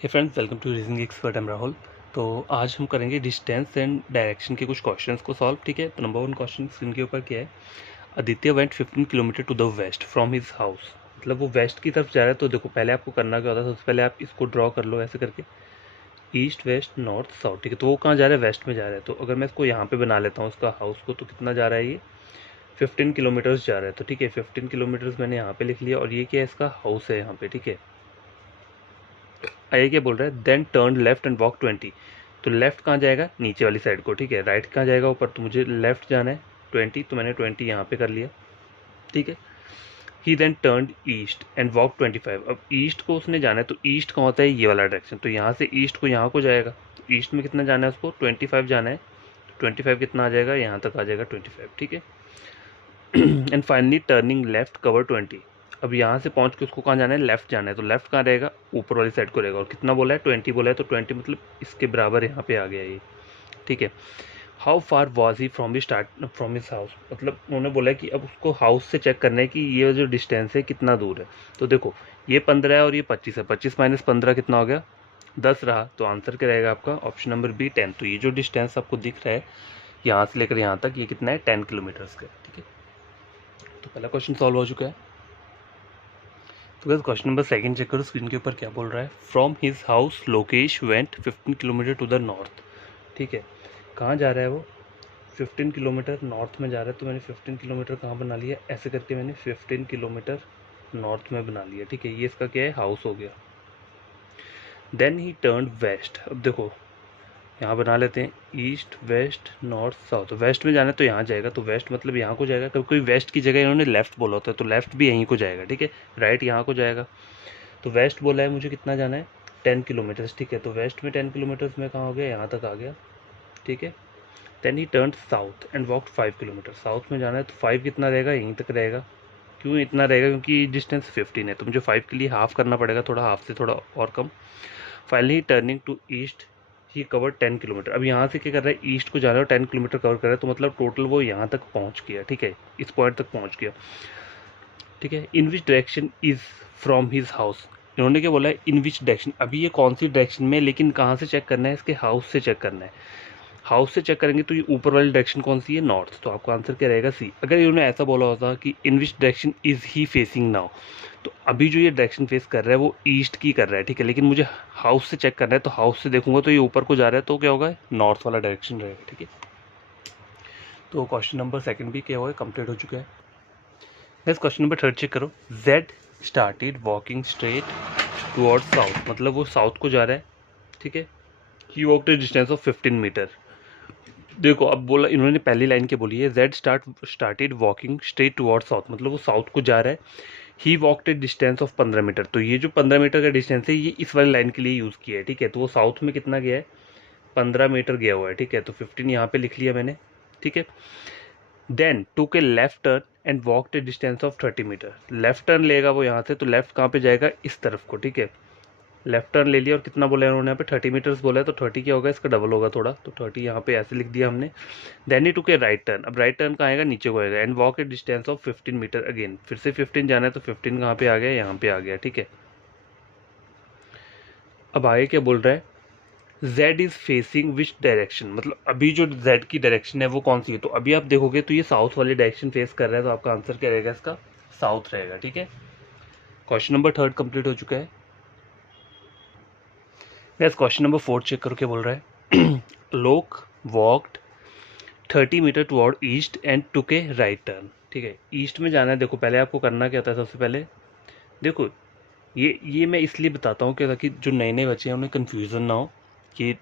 Hey friends, welcome to reasoning expert. Am Rahul. तो आज हम करेंगे डिस्टेंस एंड डायरेक्शन के कुछ क्वेश्चंस को सॉल्व। ठीक है, तो नंबर 1 क्वेश्चन स्क्रीन के ऊपर क्या है। Aditya went 15 kilometre to the west from his house. मतलब वो वेस्ट की तरफ जा रहा है। तो देखो, पहले आपको करना क्या होता है, सबसे पहले आप इसको ड्रॉ कर लो ऐसे करके, ईस्ट वेस्ट नॉर्थ साउथ। ठीक है, तो वो कहाँ जा रहा है, वेस्ट में जा रहा है। तो अगर मैं इसको यहाँ पे बना लेता हूँ उसका हाउस को, तो कितना जा रहा है, ये 15 किलोमीटर्स जा रहा है। तो ठीक है, 15 किलोमीटर्स मैंने यहाँ पे लिख लिया। और ये क्या है, इसका हाउस है यहाँ पे। ठीक है, आइए क्या बोल रहा है, then turn left and walk 20। तो लेफ्ट कहाँ जाएगा, नीचे वाली साइड को। ठीक है, राइट कहाँ जाएगा, ऊपर। तो मुझे लेफ्ट जाना है 20, तो मैंने 20 यहाँ पे कर लिया। ठीक है, he then turn east and walk 25। अब ईस्ट को उसने जाना है, तो ईस्ट कहाँ होता है, ये वाला डायरेक्शन। तो यहाँ से ईस्ट को यहाँ को जाएगा, तो ईस्ट में कितना जाना है उसको, 25 जाना है। तो 25 कितना आ जाएगा, यहाँ तक आ जाएगा 25। ठीक है, and finally turning left cover 20। अब यहाँ से पहुँच के उसको कहाँ जाना है, लेफ्ट जाना है। तो लेफ्ट कहाँ रहेगा, ऊपर वाली साइड को रहेगा। और कितना बोला है, 20 बोला है। तो 20 मतलब इसके बराबर यहाँ पे आ गया ये। ठीक है, how far was he from from his house. मतलब उन्होंने बोला है कि अब उसको हाउस से चेक करना है कि ये जो डिस्टेंस है कितना दूर है। तो देखो, ये 15 है और ये 25 है। 25 माइनस 15 कितना हो गया, 10 रहा। तो आंसर क्या रहेगा आपका, ऑप्शन नंबर बी 10। तो ये जो डिस्टेंस आपको दिख रहा है यहाँ से लेकर यहाँ तक, ये कितना है, 10 किलोमीटर्स का। ठीक है, तो पहला क्वेश्चन सॉल्व हो चुका है। तो बस क्वेश्चन नंबर सेकंड चेक करो स्क्रीन के ऊपर क्या बोल रहा है। From his house Lokesh went 15 kilometre to the north. ठीक है, कहाँ जा रहा है वो, 15 किलोमीटर नॉर्थ में जा रहा है। तो मैंने 15 किलोमीटर कहाँ बना लिया, ऐसे करके मैंने 15 किलोमीटर नॉर्थ में बना लिया। ठीक है, ये इसका क्या है, हाउस हो गया। Then he turn west. अब देखो, यहाँ बना लेते हैं east west north south. West में जाना है तो यहाँ जाएगा, तो वेस्ट मतलब यहाँ को जाएगा। कभी कोई वेस्ट की जगह इन्होंने लेफ्ट बोला होता है, तो लेफ्ट भी यहीं को जाएगा। ठीक है, राइट यहाँ को जाएगा। तो वेस्ट बोला है मुझे, कितना जाना है, 10 किलोमीटर्स। ठीक है, तो वेस्ट में 10 किलोमीटर्स में कहाँ हो गया, यहाँ तक आ गया। ठीक है, then he turn south and walk 5 kilometre. South में जाना है तो 5 कितना रहेगा, यहीं तक रहेगा। क्यों इतना रहेगा, क्योंकि डिस्टेंस 15 है, तो मुझे 5 के लिए हाफ करना पड़ेगा, थोड़ा हाफ से थोड़ा और कम। Finally turning to east he cover 10 kilometre. अब यहाँ से क्या कर रहा है, ईस्ट को जा रहा है और 10 किलोमीटर कवर कर रहा है। तो मतलब टोटल वो यहाँ तक पहुँच गया। ठीक है, इस पॉइंट तक पहुँच गया। ठीक है, in which direction is from his house. इन्होंने क्या बोला है, इन विच डायरेक्शन। अभी ये कौन सी डायरेक्शन में, लेकिन कहाँ से चेक करना है, इसके हाउस से चेक करना है। हाउस से चेक करेंगे तो ये ऊपर वाली डायरेक्शन कौन सी है, नॉर्थ। तो आपका आंसर क्या रहेगा, सी। अगर इन्होंने ऐसा बोला होता कि in which direction is he facing now, तो अभी जो ये डायरेक्शन फेस कर रहा है वो ईस्ट की कर रहा है। ठीक है, लेकिन मुझे हाउस से चेक करना है, तो हाउस से देखूंगा तो ये ऊपर को जा रहा है, तो क्या होगा, नॉर्थ वाला डायरेक्शन रहेगा। ठीक है, तो क्वेश्चन नंबर सेकंड भी क्या हुआ है, कंप्लीट हो चुका है। Next question number third check करो। Z started walking straight towards south. मतलब वो साउथ को जा रहा है। ठीक है, he walked a distance of 15 metre. देखो, अब बोला इन्होंने पहली लाइन के बोली है, Z started walking straight toward south. मतलब वो साउथ को जा रहा है। He walked a distance of 15 metre. तो ये जो 15 मीटर का डिस्टेंस है, ये इस वाली लाइन के लिए यूज़ किया है। ठीक है, तो वो साउथ में कितना गया है, 15 मीटर गया हुआ है। ठीक है, तो 15 यहाँ पे लिख लिया मैंने। ठीक है, then took a left turn and walked a distance of 30 metre. Left turn लेगा वो यहाँ से, तो लेफ्ट कहाँ पे जाएगा, इस तरफ को। ठीक है, लेफ्ट टर्न ले लिया और कितना बोला है उन्होंने यहाँ पे, 30 मीटर्स बोला है। तो 30 क्या होगा, इसका डबल होगा थोड़ा, तो 30 यहाँ पे ऐसे लिख दिया हमने। Then he took a right turn. अब राइट टर्न कहाँ आएगा, नीचे को आएगा। And walk a distance of 15 metre again. फिर से 15 जाना है, तो 15 कहाँ पे आ गया, यहाँ पे आ गया। ठीक है, अब आगे क्या बोल रहा है, Z is facing which direction. मतलब अभी जो Z की डायरेक्शन है वो कौन सी है। तो अभी आप देखोगे तो ये साउथ वाली डायरेक्शन फेस कर रहा है, तो आपका आंसर क्या रहेगा, इसका साउथ रहेगा। ठीक है, क्वेश्चन नंबर थर्ड कंप्लीट हो चुका है। Next question number fourth check करो क्या बोल रहा है। लोक walked 30 metre toward east and took a right turn. ठीक है, ईस्ट में जाना है। देखो, पहले आपको करना क्या था, सबसे पहले देखो, ये मैं इसलिए बताता हूँ कि ताकि जो नए नए बच्चे हैं उन्हें कन्फ्यूज़न ना हो कि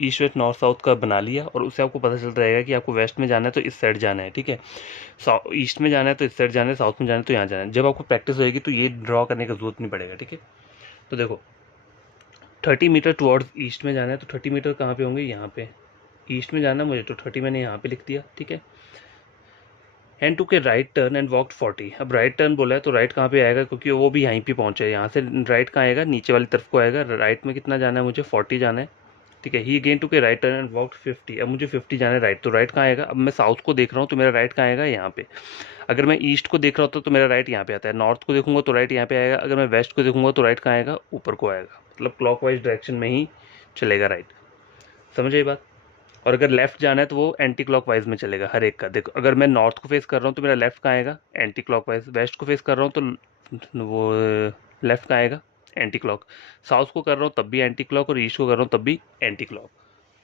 ईस्ट वेस्ट नॉर्थ साउथ का बना लिया, और उससे आपको पता चलता रहेगा कि आपको वेस्ट में जाना है तो इस साइड जाना है। ठीक है, ईस्ट में जाना है तो इस साइड जाना है, साउथ में जाना है तो यहाँ जाना है। जब आपको प्रैक्टिस होएगी तो ये ड्रॉ करने का जरूरत नहीं पड़ेगा। ठीक है, तो देखो, 30 मीटर टुवर्ड्स ईस्ट में जाना है, तो 30 मीटर कहाँ पे होंगे, यहाँ पे। ईस्ट में जाना मुझे, तो 30 मैंने यहाँ पे लिख दिया। ठीक है, एंड टू के राइट टर्न एंड वॉकड 40। अब राइट टर्न बोला है तो राइट कहाँ पे आएगा, क्योंकि वो भी यहीं पे पहुंचा है। यहाँ से राइट कहाँ आएगा, नीचे वाली तरफ को आएगा। राइट में कितना जाना है मुझे, 40 जाना है। ठीक है, ही अगेन टू के राइट टर्न एंड वॉकड 50। अब मुझे 50 जाना है राइट, तो राइट कहाँ आएगा। अब मैं साउथ को देख रहा हूँ तो मेरा राइट कहाँ आएगा, यहाँ पे। अगर मैं ईस्ट को देख रहा होता तो मेरा राइट यहाँ पे आता है। नॉर्थ को देखूंगा तो राइट यहाँ पे आएगा। अगर मैं वेस्ट को देखूंगा तो राइट कहाँ आएगा, ऊपर को आएगा। मतलब क्लॉकवाइज डायरेक्शन में ही चलेगा राइट। समझ आई बात। और अगर लेफ्ट जाना है तो वो एंटी क्लॉकवाइज में चलेगा हर एक का। देखो अगर मैं नॉर्थ को फेस कर रहा हूँ तो मेरा लेफ्ट कहाँ आएगा, एंटी क्लॉकवाइज। वेस्ट को फेस कर रहा हूँ तो वो लेफ्ट कहाँ आएगा, एंटी क्लॉक। साउथ को कर रहा हूँ तब भी एंटी क्लॉक, और ईस्ट को कर रहा हूँ तब भी एंटी क्लॉक।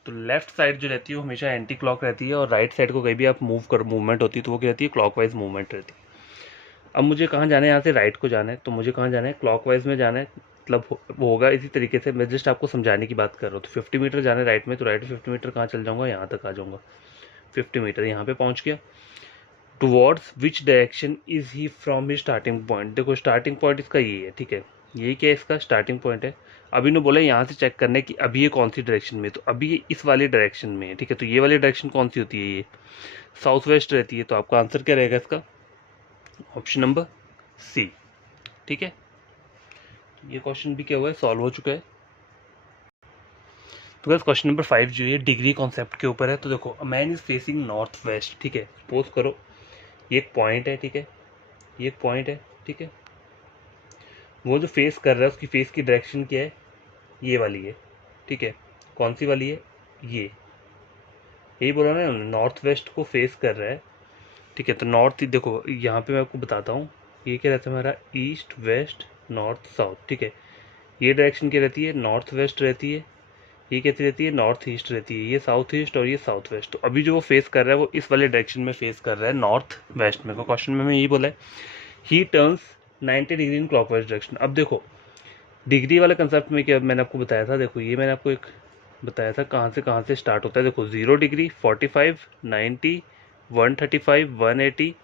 तो लेफ्ट साइड जो रहती है वो हमेशा एंटी क्लॉक रहती है, और राइट साइड को कहीं भी आप मूवमेंट होती है तो वो क्या रहती है, क्लॉकवाइज मूवमेंट रहती है। अब मुझे कहाँ जाना है, यहाँ से राइट को जाना है, तो मुझे कहाँ जाना है, क्लॉकवाइज में जाना है। मतलब वो होगा इसी तरीके से, मैं जस्ट आपको समझाने की बात कर रहा हूँ। तो 50 मीटर जाना है राइट में, तो राइट 50 मीटर कहाँ चल जाऊँगा, यहाँ तक आ जाऊँगा। 50 मीटर यहाँ पे पहुँच गया। Towards which direction is he from he starting point. देखो स्टार्टिंग पॉइंट इसका ये है, ठीक है, यही क्या है इसका स्टार्टिंग पॉइंट है। अभी ने बोला यहाँ से चेक करने कि अभी ये कौन सी डायरेक्शन में, तो अभी ये इस वाली डायरेक्शन में है, ठीक है। तो ये वाली डायरेक्शन कौन सी होती है, ये साउथ वेस्ट रहती है। तो आपका आंसर क्या रहेगा इसका, ऑप्शन नंबर सी, ठीक है। ये क्वेश्चन भी क्या हुआ है, सॉल्व हो चुका है। तो बस क्वेश्चन नंबर 5 जो है डिग्री कॉन्सेप्ट के ऊपर है। तो देखो a man is facing north west, ठीक है। सपोज करो ये एक पॉइंट है, ठीक है, ये एक पॉइंट है, ठीक है। वो जो फेस कर रहा है उसकी फेस की डायरेक्शन क्या है, ये वाली है, ठीक है। कौन सी वाली है, ये, यही बोला ना, नॉर्थ वेस्ट को फेस कर रहा है, ठीक है। तो नॉर्थ, देखो यहाँ पे मैं आपको बताता हूँ, ये क्या रहता है हमारा, ईस्ट वेस्ट नॉर्थ साउथ, ठीक है। ये डायरेक्शन क्या रहती है, नॉर्थ वेस्ट रहती है। ये कैसी रहती है, नॉर्थ ईस्ट रहती है। ये साउथ ईस्ट और ये साउथ वेस्ट। तो अभी जो वो फेस कर रहा है वो इस वाले डायरेक्शन में फेस कर रहा है, नॉर्थ वेस्ट में। तो क्वेश्चन में यही बोला है, ही turns 90 degree in clockwise direction. अब देखो डिग्री वाले कंसेप्ट में क्या मैंने आपको बताया था, देखो ये मैंने आपको एक बताया था कहाँ से स्टार्ट होता है। देखो 0 डिग्री, 45, 90, 135, 180,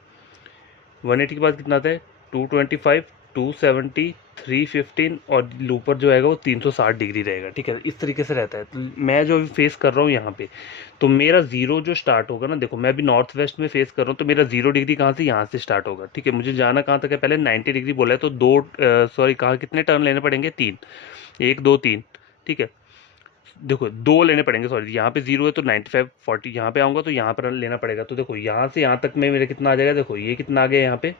180 के बाद कितना आता है, 225, 270, 315, और लूपर जो आएगा वो 360 डिग्री रहेगा, ठीक है। इस तरीके से रहता है। तो मैं जो अभी फेस कर रहा हूँ यहाँ पे, तो मेरा जीरो जो स्टार्ट होगा ना, देखो मैं अभी नॉर्थ वेस्ट में फेस कर रहा हूँ, तो मेरा 0 डिग्री कहाँ से, यहाँ से स्टार्ट होगा, ठीक है। मुझे जाना कहाँ तक है, पहले 90 डिग्री बोला है, तो सॉरी कहाँ कितने टर्न लेने पड़ेंगे, 3, 1 2 3, ठीक है। देखो 2 लेने पड़ेंगे, सॉरी यहाँ पे 0 है तो 95 40 यहाँ पे आऊँगा तो यहाँ पर लेना पड़ेगा। तो देखो यहाँ से यहाँ तक में मेरा कितना आ जाएगा, देखो ये कितना आ गया यहाँ पे,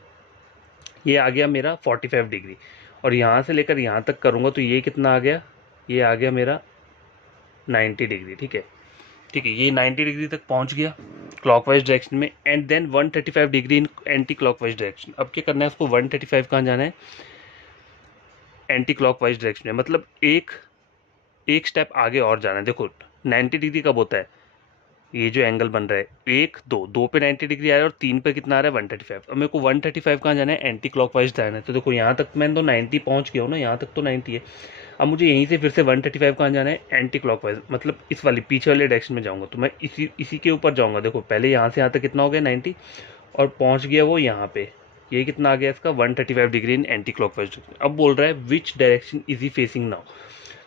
ये आ गया मेरा 45 डिग्री। और यहाँ से लेकर यहाँ तक करूँगा तो ये कितना आ गया, ये आ गया मेरा 90 डिग्री, ठीक है। ठीक है, ये 90 डिग्री तक पहुँच गया क्लॉकवाइज डायरेक्शन में, and then 135 degree in anti clockwise direction. अब क्या करना है उसको, 135 कहाँ जाना है, एंटी क्लॉकवाइज डायरेक्शन में। मतलब एक स्टेप आगे और जाना है। देखो 90 डिग्री कब होता है, ये जो एंगल बन रहा है 1 2 2 पे 90 डिग्री आ रहा है और 3 पे कितना आ रहा है, 135। अब मेरे को 135 कहाँ जाना है, एंटी क्लॉकवाइज जाना है। तो देखो यहाँ तक मैं तो 90 पहुँच गया हूँ ना, यहाँ तक तो 90 है। अब मुझे यहीं से फिर से 135 कहाँ जाना है, एंटी क्लॉकवाइज, मतलब इस वाली पीछे वाले डायरेक्शन में जाऊँगा। तो मैं इसी के ऊपर जाऊँगा। देखो पहले यहाँ से यहाँ तक कितना हो गया 90, और पहुँच गया वो यहाँ पे, ये कितना आ गया इसका 135 डिग्री इन एंटी क्लॉकवाइज। अब बोल रहा है विच direction is he facing now.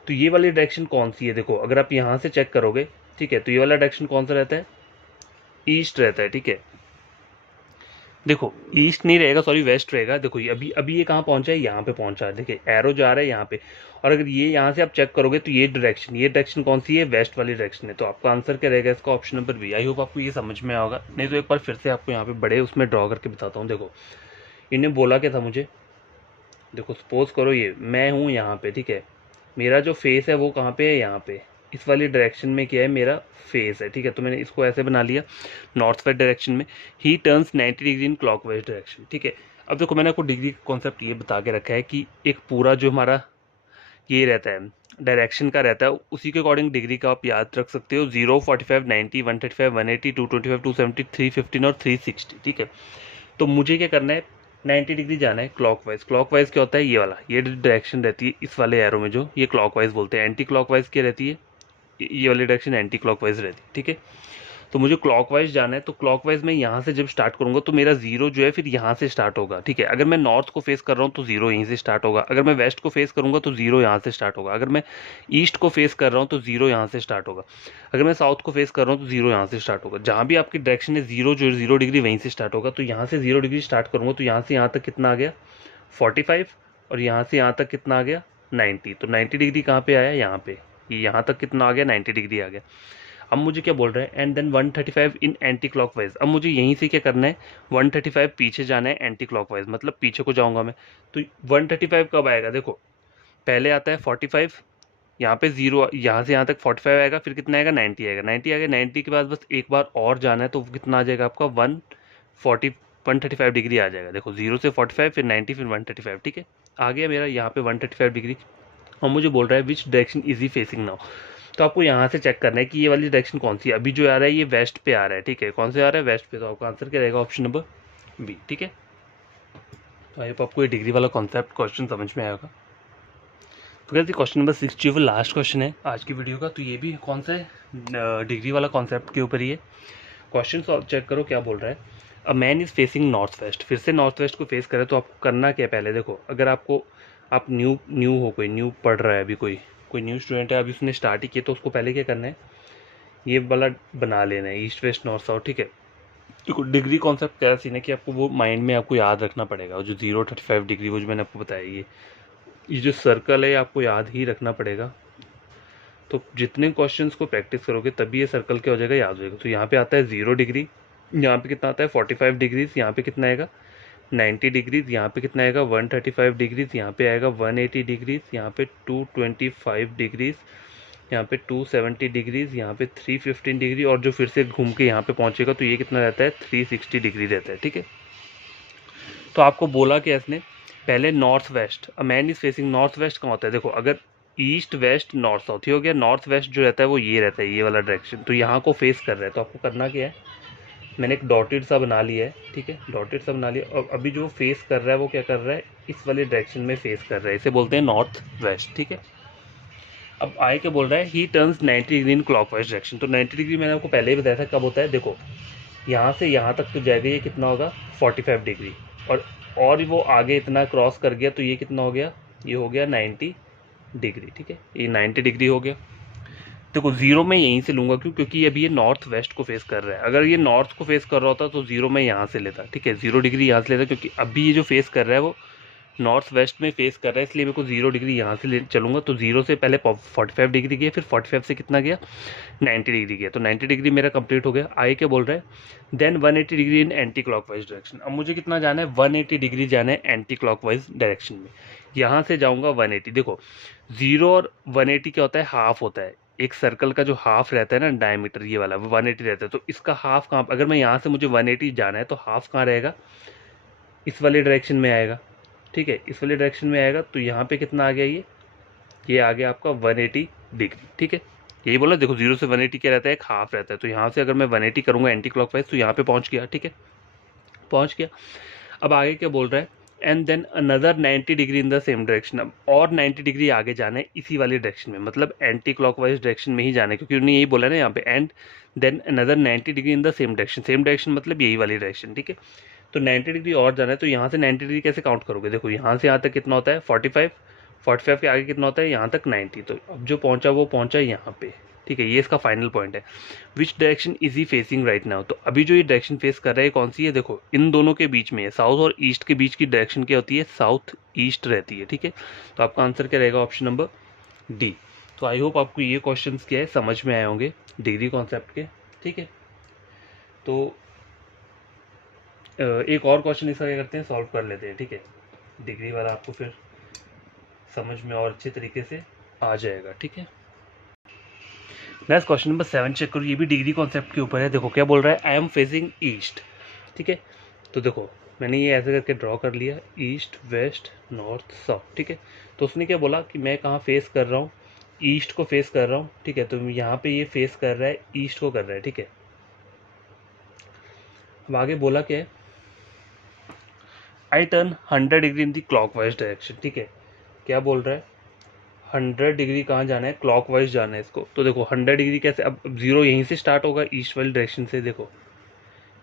तो ये वाली डायरेक्शन कौन सी है, देखो अगर आप यहाँ से चेक करोगे, ठीक है, तो ये वाला डायरेक्शन कौन सा रहता है, ईस्ट रहता है, ठीक है। देखो ईस्ट नहीं रहेगा, सॉरी वेस्ट रहेगा। देखो ये अभी ये कहाँ पहुंचा है, यहाँ पे पहुंचा है, देखिए एरो जा रहा है यहाँ पे। और अगर ये यहाँ से आप चेक करोगे तो ये डायरेक्शन कौन सी है, वेस्ट वाली डायरेक्शन है। तो आपका आंसर क्या रहेगा इसका, option number B. I hope आपको ये समझ में आएगा, नहीं तो एक बार फिर से आपको यहाँ पे बड़े उसमें ड्रॉ करके बताता हूँ। देखो इन्हें बोला क्या था मुझे, देखो सपोज करो ये मैं हूँ यहाँ पे, ठीक है, मेरा जो फेस है वो कहाँ पे है, यहाँ पे इस वाली डायरेक्शन में क्या है, मेरा फेस है, ठीक है। तो मैंने इसको ऐसे बना लिया, नॉर्थ वेस्ट डायरेक्शन में। ही turns 90 degree in clockwise direction, ठीक है। अब देखो मैंने आपको डिग्री कॉन्सेप्ट ये बता के रखा है कि एक पूरा जो हमारा ये रहता है डायरेक्शन का रहता है, उसी के अकॉर्डिंग डिग्री का आप याद रख सकते हो। 0 45 90 135 180 225 270 315 और 360, ठीक है। तो मुझे क्या करना है, 90 डिग्री जाना है क्लॉकवाइज। क्लॉकवाइज क्या होता है, ये वाला, ये डायरेक्शन रहती है इस वाले एरो में जो, ये क्लॉकवाइज बोलते हैं। एंटी क्लॉकवाइज क्या रहती है, ये वाली डायरेक्शन एंटी क्लॉकवाइज रहती है, ठीक है। तो मुझे क्लॉकवाइज जाना है, तो क्लॉकवाइज में यहाँ से जब स्टार्ट करूँगा तो मेरा जीरो जो है फिर यहाँ से स्टार्ट होगा, ठीक है। अगर मैं नॉर्थ को फेस कर रहा हूँ तो जीरो यहीं से स्टार्ट होगा। अगर मैं वेस्ट को फेस करूँगा तो जीरो यहाँ से स्टार्ट होगा। अगर मैं ईस्ट को फेस कर रहा हूँ तो जीरो यहाँ से स्टार्ट होगा। अगर मैं साउथ को फेस कर रहा हूँ तो जीरो यहाँ से स्टार्ट होगा। जहाँ भी आपकी डायरेक्शन है जीरो, जो 0 डिग्री वहीं से स्टार्ट होगा। तो यहाँ से 0 डिग्री स्टार्ट करूँगा तो यहाँ से यहाँ तक कितना आ गया 45, और यहाँ से यहाँ तक कितना आ गया 90। तो 90 डिग्री कहाँ पे आया, यहाँ पे, ये यहाँ तक कितना आ गया 90 डिग्री आ गया। अब मुझे क्या बोल रहा है, and then 135 in anti clockwise. अब मुझे यहीं से क्या करना है, 135 पीछे जाना है एंटी क्लॉकवाइज, मतलब पीछे को जाऊंगा मैं। तो 135 कब आएगा, देखो पहले आता है 45, यहाँ पे 0, यहाँ से यहाँ तक 45 आएगा, फिर कितना आएगा 90 आएगा, 90 आ गया, 90 के बाद बस एक बार और जाना है तो कितना आ जाएगा आपका 135 डिग्री आ जाएगा। देखो 0 से 45 फिर 90 फिर 135, ठीक है। आ गया मेरा यहाँ पे 135 डिग्री। और मुझे बोल रहा है विच direction is he facing now. तो आपको यहाँ से चेक करना है कि ये वाली डायरेक्शन कौन सी है। अभी जो आ रहा है ये वेस्ट पे आ रहा है, ठीक है। कौन से आ रहा है? वेस्ट पे। तो आपका आंसर क्या रहेगा? ऑप्शन नंबर बी, ठीक है। तो आई होप आपको ये डिग्री वाला कॉन्सेप्ट क्वेश्चन समझ में आएगा। तो कहते क्वेश्चन नंबर 6 जो लास्ट क्वेश्चन है आज की वीडियो का, तो ये भी कौन सा है? डिग्री वाला कॉन्सेप्ट के ऊपर ही है। क्वेश्चन चेक करो क्या बोल रहा है। A man is facing north west. फिर से नॉर्थ वेस्ट को फेस करे तो आपको करना क्या है? पहले देखो, अगर आप न्यू हो, कोई न्यू पढ़ रहा है, अभी कोई न्यू स्टूडेंट है, अभी उसने स्टार्ट ही किया, तो उसको पहले क्या करना है? ये वाला बना लेना है, ईस्ट वेस्ट नॉर्थ साउथ, ठीक है। देखो डिग्री कॉन्सेप्ट क्या सीन है कि आपको वो माइंड में आपको याद रखना पड़ेगा। जो 035 डिग्री वो जो मैंने आपको बताया, ये जो सर्कल है आपको याद ही रखना पड़ेगा। तो जितने क्वेश्चंस को प्रैक्टिस करोगे तभी ये सर्कल क्या हो जाएगा? याद हो जाएगा। तो यहाँ पे आता है 0 डिग्री, यहाँ पे कितना आता है 45 डिग्रीज, यहाँ पे कितना आएगा 90 डिग्रीज, यहाँ पे कितना आएगा 135 डिग्रीज, यहाँ पे आएगा 180 डिग्रीज, यहाँ पे 225 डिग्रीज, यहाँ पे 270 डिग्रीज, यहाँ पे 315 डिग्री, और जो फिर से घूम के यहाँ पे पहुँचेगा तो ये कितना रहता है 360 डिग्री रहता है, ठीक है। तो आपको बोला कि इसने पहले north west, a man is facing north west कहाँ होता है? देखो अगर ईस्ट वेस्ट नॉर्थ साउथ ही हो गया, नॉर्थ वेस्ट जो रहता है वो ये रहता है, ये वाला डायरेक्शन। तो यहाँ को फेस कर रहा है, तो आपको करना क्या है? मैंने एक डॉटेड सा बना लिया है, ठीक है, डॉटेड सा बना लिया। और अभी जो फेस कर रहा है वो क्या कर रहा है? इस वाले डायरेक्शन में फेस कर रहा है, इसे बोलते हैं नॉर्थ वेस्ट, ठीक है। अब आए क्या बोल रहा है? ही turns 90 degree in clockwise direction. तो 90 डिग्री मैंने आपको पहले ही बताया था कब होता है। देखो यहाँ से यहाँ तक तो जाएगा, ये कितना होगा 45 डिग्री, और वो आगे इतना क्रॉस कर गया तो ये कितना हो गया? ये हो गया 90 डिग्री, ठीक है। ये 90 डिग्री हो गया। देखो 0 मैं यहीं से लूँगा, क्योंकि अभी ये नॉर्थ वेस्ट को फेस कर रहा है। अगर ये नॉर्थ को फेस कर रहा होता तो 0 मैं यहाँ से लेता, ठीक है, 0 डिग्री यहाँ से लेता, क्योंकि अभी ये जो फेस कर रहा है वो नॉर्थ वेस्ट में फेस कर रहा है, इसलिए मेरे को 0 डिग्री यहाँ से ले चलूँगा। तो 0 से पहले 45 डिग्री गया, फिर 45 से कितना गया 90 डिग्री गया। तो 90 डिग्री मेरा कंप्लीट हो गया। आगे क्या बोल रहा है? Then 180 degree in anti clockwise direction. अब मुझे कितना जाना है? 180 डिग्री जाना है एंटी क्लॉकवाइज डायरेक्शन में। यहाँ से जाऊँगा 180। देखो 0 और 180 क्या होता है? हाफ होता है। एक सर्कल का जो हाफ रहता है ना, डायमीटर, ये वाला वो 180 रहता है। तो इसका हाफ कहाँ? अगर मैं यहाँ से मुझे 180 जाना है तो हाफ कहाँ रहेगा? इस वाले डायरेक्शन में आएगा, ठीक है, इस वाले डायरेक्शन में आएगा। तो यहाँ पे कितना आ गया? ये आ गया आपका 180 डिग्री, ठीक है। यही बोला, देखो 0 से 180 क्या रहता है? एक हाफ रहता है। तो यहाँ से अगर मैं 180 करूँगा एंटी क्लॉकवाइज तो यहाँ पे पहुँच गया, ठीक है, पहुँच गया। अब आगे क्या बोल रहा है? And then another 90 degree in the same direction. अब और 90 डिग्री आगे जाना है इसी वाली डायरेक्शन में, मतलब एंटी क्लॉकवाइज डायरेक्शन में ही जाना है, क्योंकि उन्होंने यही बोला ना यहाँ पे, and then another 90 degree in the same direction. Same direction मतलब यही वाली डायरेक्शन, ठीक है। तो 90 डिग्री और जाना है, तो यहाँ से 90 डिग्री कैसे काउंट करोगे? देखो यहाँ से यहाँ तक कितना होता है 45, 45 के आगे कितना होता है? यहाँ तक 90। तो अब जो पहुँचा वो पहुँचा यहाँ पे, ठीक है। ये इसका फाइनल पॉइंट है। विच direction is he facing right now. तो अभी जो ये डायरेक्शन फेस कर रहा है कौन सी है? देखो इन दोनों के बीच में है, साउथ और ईस्ट के बीच की डायरेक्शन क्या होती है? साउथ ईस्ट रहती है, ठीक है। तो आपका आंसर क्या रहेगा? Option number D. तो आई होप आपको ये क्वेश्चन क्या है समझ में आए होंगे डिग्री कॉन्सेप्ट के, ठीक है। तो एक और क्वेश्चन इसका क्या करते हैं, सॉल्व कर लेते हैं, ठीक है। डिग्री वाला आपको फिर समझ में और अच्छे तरीके से आ जाएगा, ठीक है। नेक्स्ट क्वेश्चन नंबर 7 चेक करो, ये भी डिग्री कॉन्सेप्ट के ऊपर है। देखो क्या बोल रहा है? आई एम फेसिंग ईस्ट, ठीक है। तो देखो मैंने ये ऐसे करके ड्रॉ कर लिया, ईस्ट वेस्ट नॉर्थ साउथ, ठीक है। तो उसने क्या बोला कि मैं कहाँ फेस कर रहा हूँ? ईस्ट को फेस कर रहा हूँ, ठीक है। तो यहाँ पे ये फेस कर रहा है, ईस्ट को कर रहा है, ठीक है। अब आगे बोला क्या है? I turn 100 degree in the clockwise direction, ठीक है। क्या बोल रहा है? 100 डिग्री कहाँ जाना है? क्लॉकवाइज जाना है इसको। तो देखो 100 डिग्री कैसे? अब 0 यहीं से स्टार्ट होगा, ईस्ट वाली डायरेक्शन से। देखो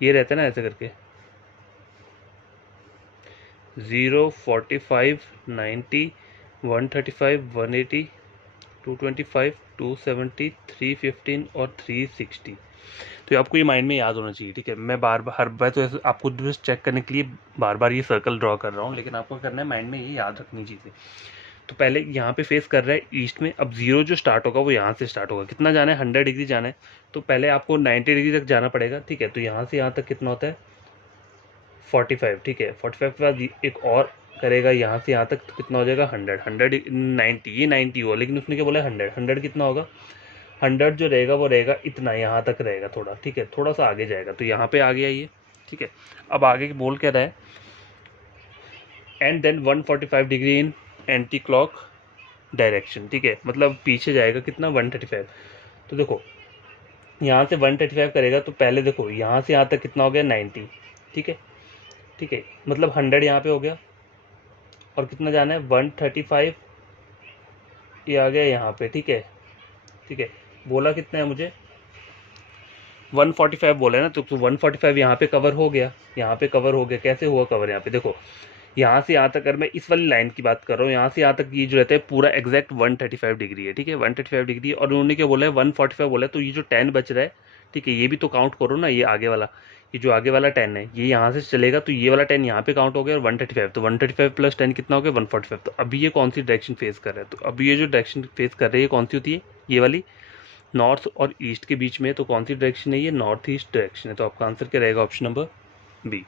ये रहता है ना ऐसे करके, 0, 45, 90, 135, 180, 225, 270, 315 और 360। तो आपको ये माइंड में याद होना चाहिए, ठीक है। मैं बार बार हर बार तो ऐसे आपको जस्ट चेक करने के लिए बार बार ये सर्कल ड्रॉ कर रहा हूँ, लेकिन आपको करना है माइंड में ये याद रखनी चीज़ें। तो पहले यहाँ पे फेस कर रहा है ईस्ट में। अब 0 जो स्टार्ट होगा वो यहाँ से स्टार्ट होगा। कितना जाना है? 100 डिग्री जाना है। तो पहले आपको 90 डिग्री तक जाना पड़ेगा, ठीक है। तो यहाँ से यहाँ तक कितना होता है? 45, ठीक है। 45 के बाद एक और करेगा यहाँ से यहाँ तक, तो कितना हो जाएगा 100, 190, ये 90 हुआ, लेकिन उसने क्या बोला 100, 100 कितना होगा, 100 जो रहेगा वो रहेगा इतना, यहाँ तक रहेगा थोड़ा, ठीक है, थोड़ा सा आगे जाएगा, तो यहाँ पे आ गया ये, ठीक है। अब आगे बोल क्या रहा है, and then 145 degree in anti clock direction, ठीक है, मतलब पीछे जाएगा कितना 135। तो देखो यहाँ से 135 करेगा, तो पहले देखो यहाँ से यहाँ तक कितना हो गया 90, ठीक है, ठीक है, मतलब 100 यहाँ पे हो गया, और कितना जाना है 135, ये आ गया यहाँ पे, ठीक है, ठीक है, बोला कितना है मुझे 145 बोला है ना, तो 145 यहाँ पे कवर हो गया, यहाँ पे कवर हो गया, कैसे हुआ कवर, यहाँ पे देखो यहाँ से यहाँ तक, अगर मैं इस वाली लाइन की बात कर रहा हूँ, यहाँ से यहाँ तक ये जो रहता है पूरा एग्जैक्ट 135 डिग्री है, ठीक है, 135 डिग्री, और उन्होंने क्या बोला है 145 बोला है, तो ये जो 10 बच रहा है, ठीक है, ये भी तो काउंट करो ना, ये आगे वाला, ये जो आगे वाला 10 है ये यहाँ से चलेगा, तो ये वाला 10 यहाँ पे काउंट हो गया, और 135, तो 135 प्लस 10 कितना हो गया 145। तो अभी ये कौन सी डायरेक्शन फेस कर रहा है, तो अभी ये जो डायरेक्शन फेस कर रही है कौन सी होती है, ये वाली, नॉर्थ और ईस्ट के बीच में, तो कौन सी डायरेक्शन है, ये नॉर्थ ईस्ट डायरेक्शन है, तो आपका आंसर क्या रहेगा, option number B.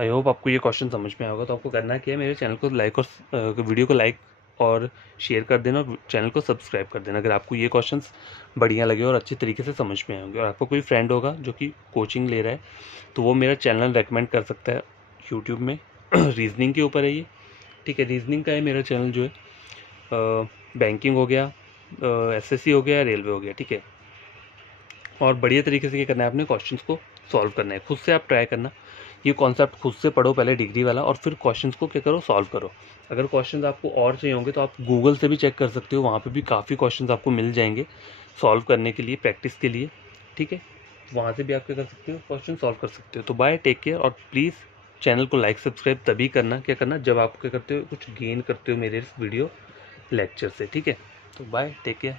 I hope आपको ये क्वेश्चन समझ में आएगा। तो आपको करना क्या है, मेरे चैनल को लाइक और वीडियो को लाइक और शेयर कर देना, और चैनल को सब्सक्राइब कर देना अगर आपको ये क्वेश्चंस बढ़िया लगे और अच्छी तरीके से समझ में आएंगे। और आपको कोई फ्रेंड होगा जो कि कोचिंग ले रहा है, तो वो मेरा चैनल रेकमेंड कर सकता है यूट्यूब में रीजनिंग के ऊपर है ये, ठीक है, रीजनिंग का है मेरा चैनल जो है, बैंकिंग हो गया, SSC हो गया, रेलवे हो गया, ठीक है। और बढ़िया तरीके से क्या करना है, अपने क्वेश्चंस को सॉल्व करना है, खुद से आप ट्राई करना, ये कॉन्सेप्ट खुद से पढ़ो पहले डिग्री वाला, और फिर क्वेश्चंस को क्या करो, सॉल्व करो। अगर क्वेश्चंस आपको और चाहिए होंगे तो आप गूगल से भी चेक कर सकते हो, वहाँ पे भी काफ़ी क्वेश्चंस आपको मिल जाएंगे सॉल्व करने के लिए, प्रैक्टिस के लिए, ठीक है, वहाँ से भी आप क्या कर सकते हो, क्वेश्चन सॉल्व कर सकते हो। तो बाय, टेक केयर, और प्लीज़ चैनल को लाइक सब्सक्राइब तभी करना, क्या करना, जब आप क्या करते हो, कुछ गेन करते हो मेरे इस वीडियो लेक्चर से, ठीक है। तो बाय, टेक केयर।